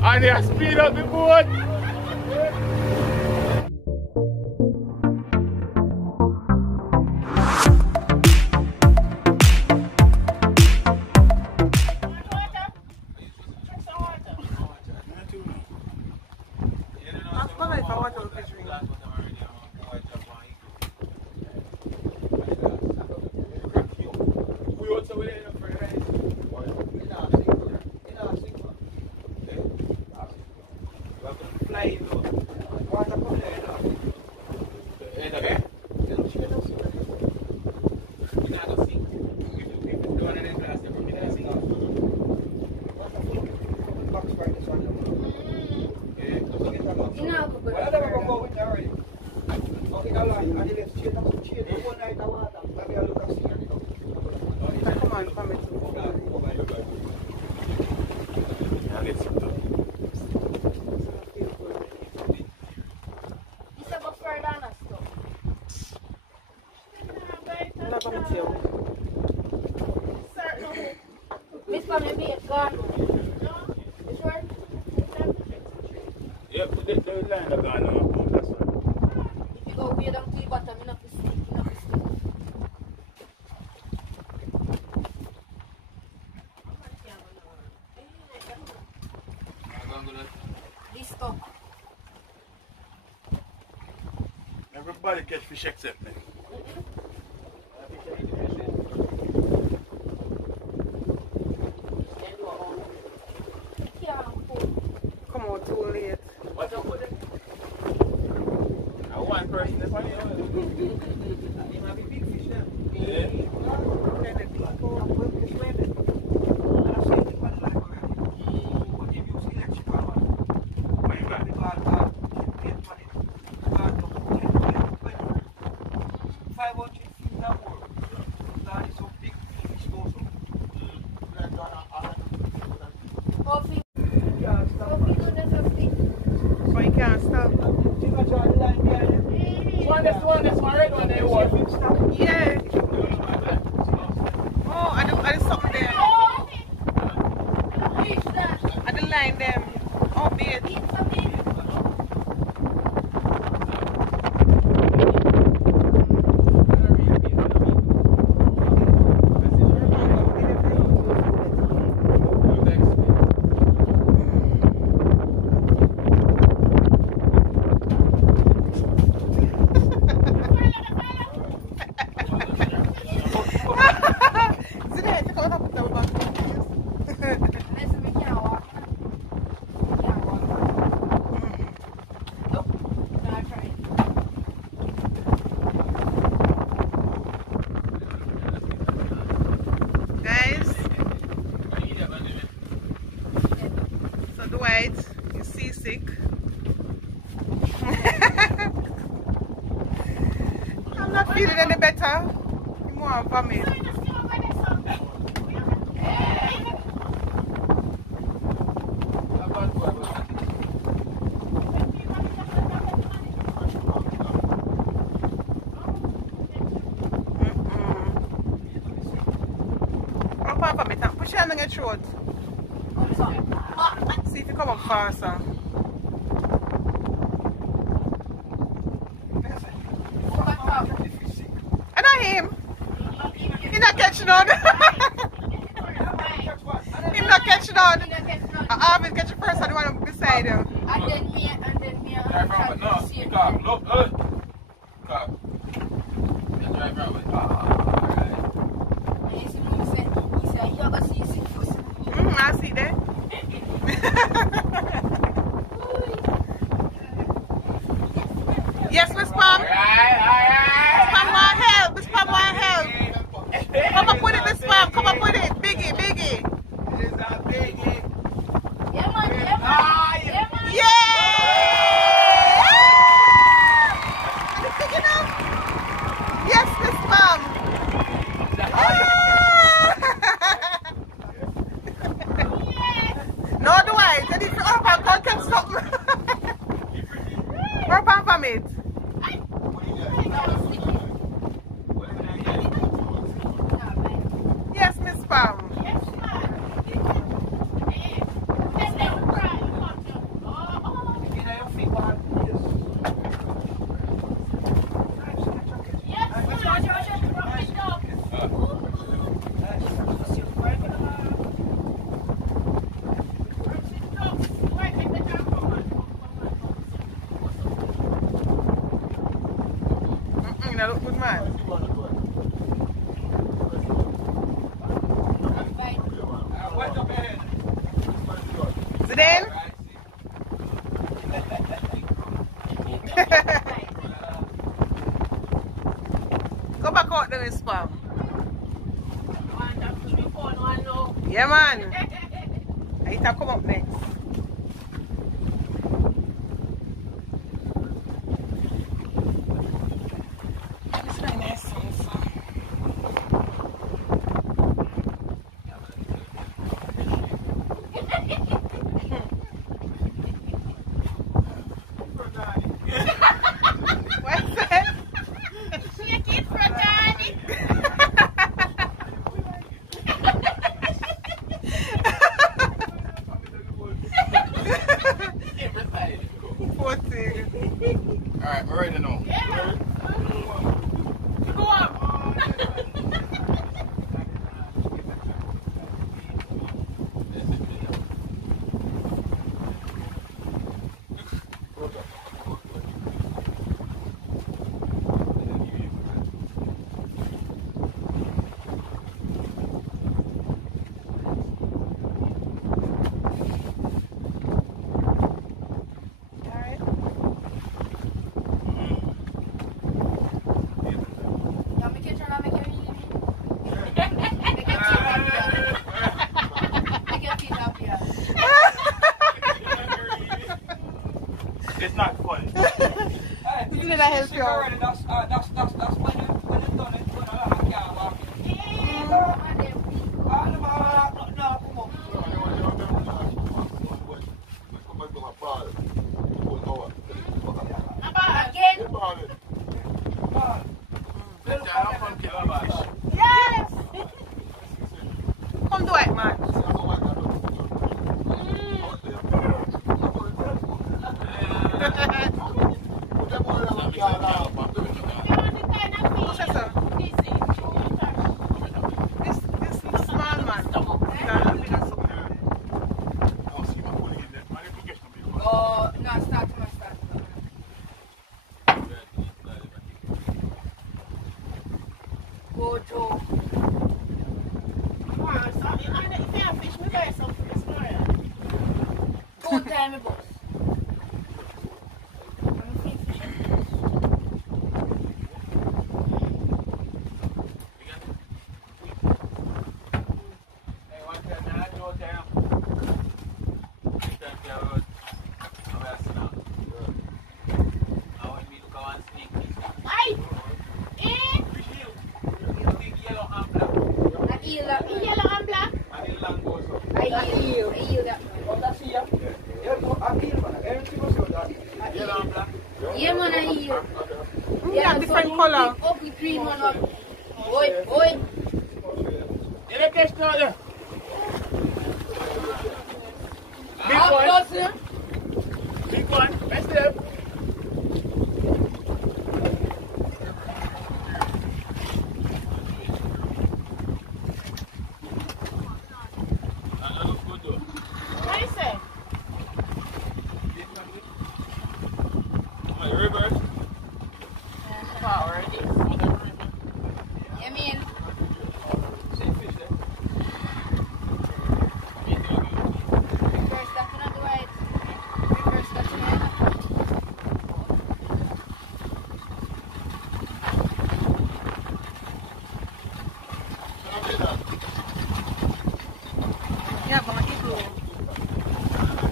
And they speed up the boat. Everybody catch fish except me. Come out too late. What's up with it? One person is funny. It might be big fish now. Yeah. Yeah. Oh, I did something there. I did line them. Oh, bait. You're seasick. I'm not feeling any better. You more vomit. Push your hand on your throat. See if you come up faster. I know him. He's not catching on. He's not catching on. I always catch you first. I don't want to beside you. And then me. No, you can't. Look, look. I see that. Yes, Miss Pam. Miss Pam want help. Miss Pam want help. Come up with it, Miss Pam. Come up with it. Biggie, biggie. It's a biggie. Yeah, man. Yeah, man. Yeah, man. Yeah! Is it big enough? Yes, Miss Pam. No, do I? Then if you up and go catch something. We're pam from it. Yes, Miss Pam. then? Go back out there with spam. Yeah, man. I need to come up next. This is nice. What's that? Shake it for Johnny. Alright, we're ready now. Yeah. Go up. It's not funny. Did I help you? That's when you done it. When I can't walk. Yes! Come do it, man. This small man. Oh, no, start. Go, Joe. Two time, boss. Yellow and black. Yeah, man, I hear. Yeah, different color. Up with green one up. Oi. Big one. Best step. What you say? Reverse. Yeah, man. Reverse that one on the right. Reverse that one. Yeah, but I blue.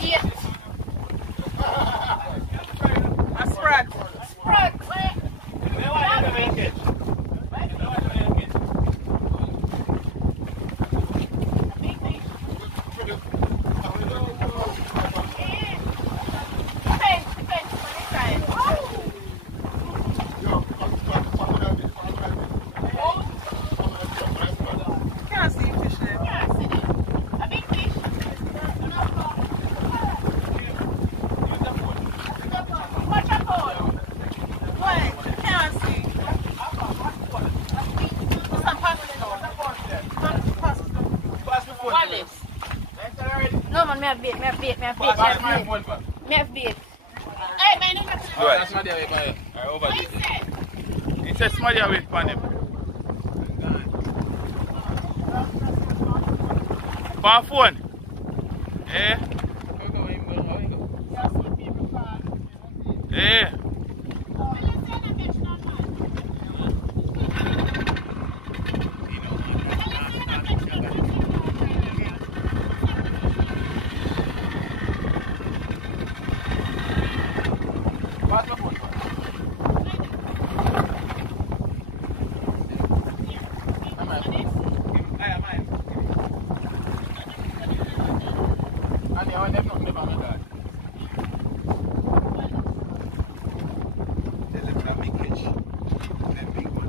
Yeah. A spread. Can't see fish there. Wait, can't see. No, man, me have bait. Hey, man, Alright, smell the way, man. Alright, over there. It says smell the way, pan him. Pan phone. Eh? them not never know that. They look at me catch. Them big one.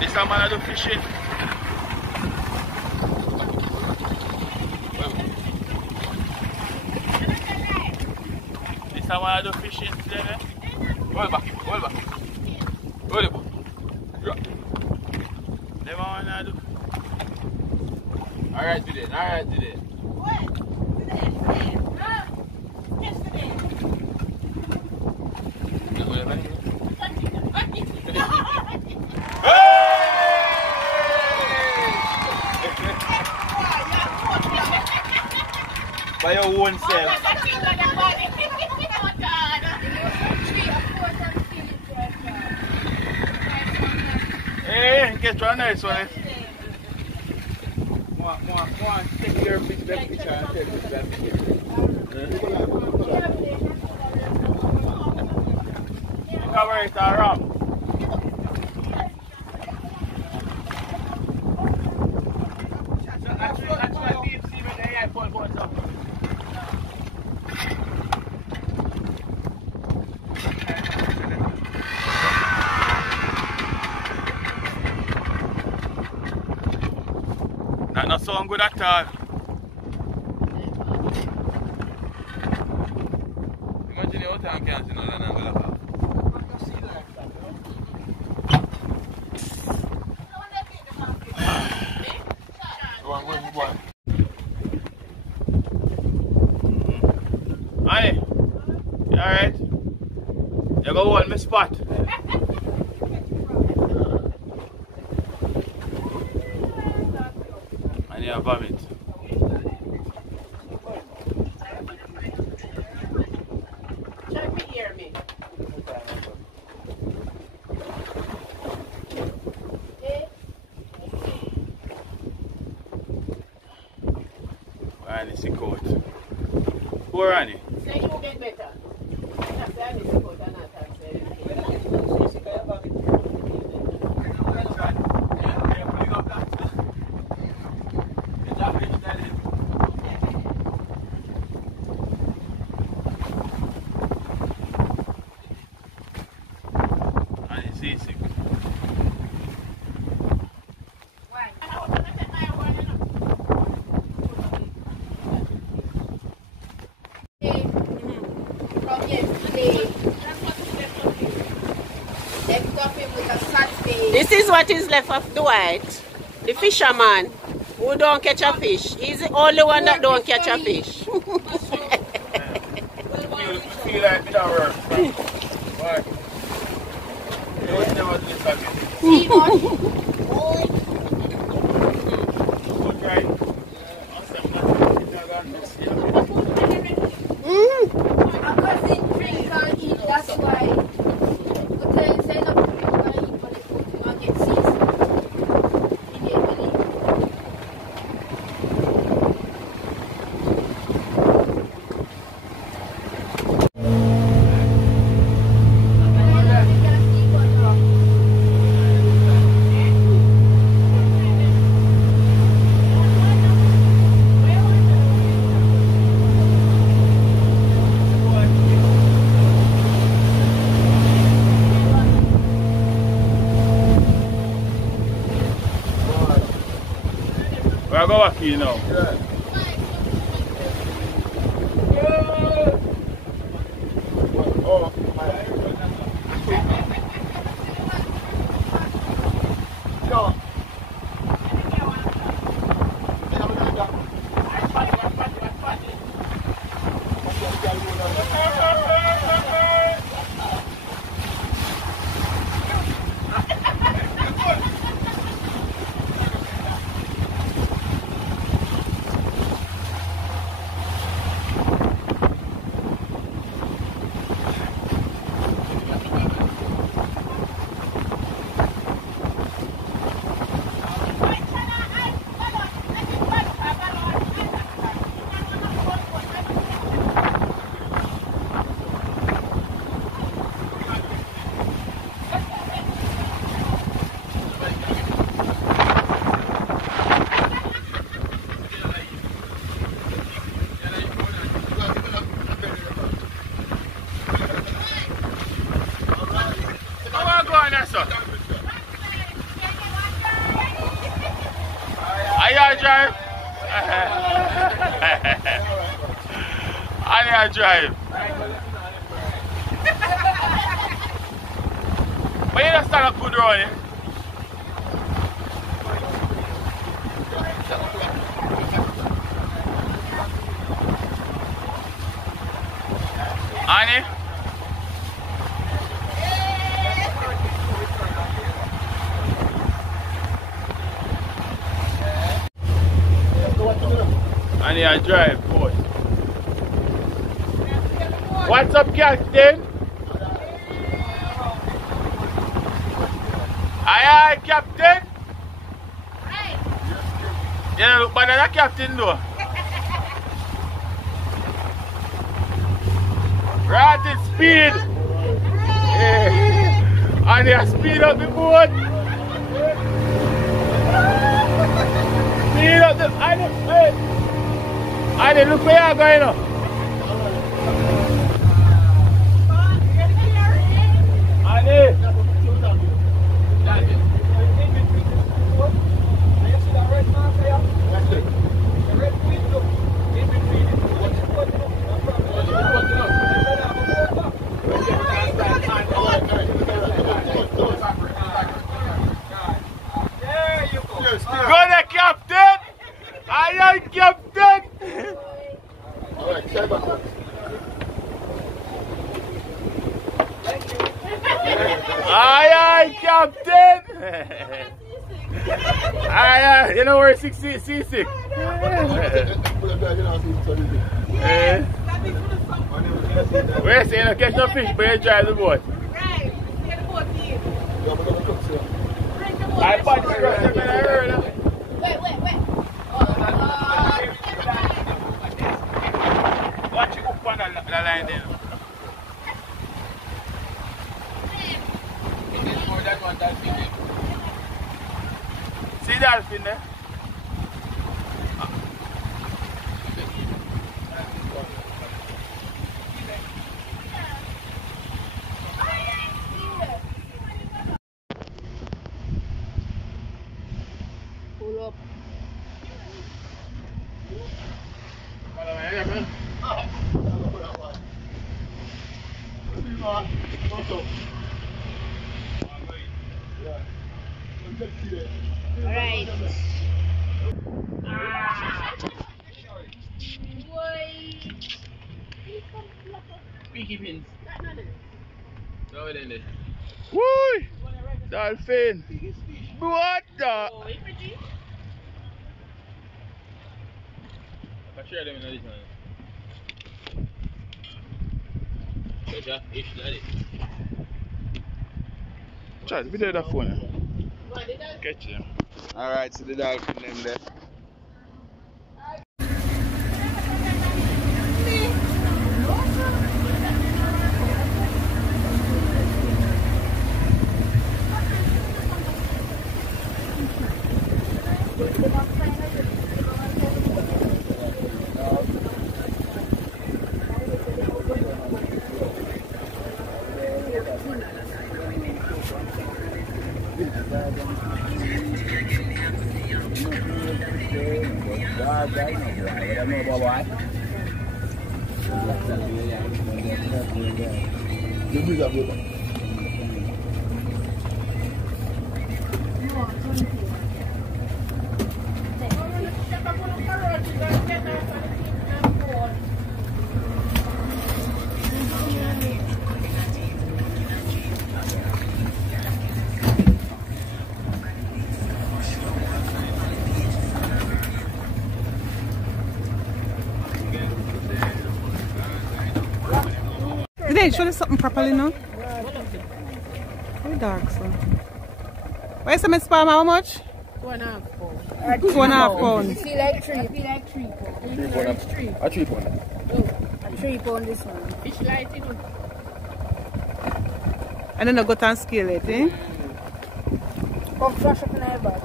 This time I do fishing. This time I do fishing today. Hold back. Hold it back. Drop. Never want to do. Alright today. What? Today. Huh? Yesterday. By your own self. Hey, get one nice one. Take your picture and take that picture. Cover it around. Actually, deep sea with the AI fall going up. That not sound good at all. Imagine your time can't see none of that. One. Aye. You alright? You go hold my spot. And you vomit. Check me, hear me. Rani, see coat. Who Rani? Say you will get better. I say I need to go down and say. Rani, see sick. From yesterday, they got him with a Saturday. This is what is left of Dwight, the fisherman who don't catch a fish. He's the only one that don't catch a fish. Feel like it don't work. Why? You would never do this again. See what? Okay. A cousin drink and eat, that's why. But then say no drink and eat, but they put him and get season. He get money. Where I go back here now? Oh, sir. Are you drive? Are you drive? But you don't stand up good running. Annie? Annie, I drive, boy. What's up, Captain? Aye, Captain? Yeah, look better than Captain, though. Right at speed. Yeah. And they speed up the boat. Speed up the. And look where you're going now. Go there, Captain! Aye, aye, Captain! Aye, aye, Captain! Aye, aye, you know where C6? We're saying to catch no fish, but you drive the boat. Right, get the boat here. I punch the rest of them in the earth. Wait. Watch it up on the line there. See the dolphin there? Pull up. Alright. Peaky pins. Woo! Dolphin. What the? I can share them in this one. Try to be there that phone. Catch them. Alright, so the dolphin in there. Did they show you something properly now? Very dark, so. Why is the spam how much? 2.5 pounds. 2.5 pounds. You see like 3 pounds. A 3 pound. A 3 pound this one. Fish light, you know. And then I got and scale it, eh? Come flash up in our back.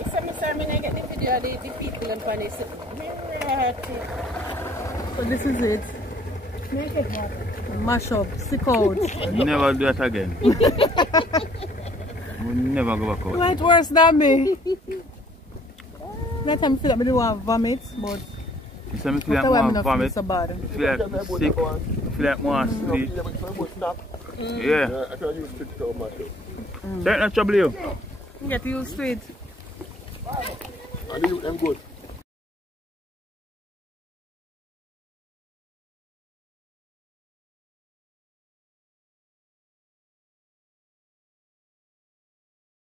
It's time I get the video of the people and punish it. So this is it. Mash up, sick out. Never do that again. We'll never go back out. Right worse than me. That time I feel like I don't want to vomit, but You say me feel like after a while I more don't feel vomit. so bad. I feel like I'm sick. I feel like more sleep. Yeah. I can use it to mash up. Don't not trouble you. Get used to it. And you them good.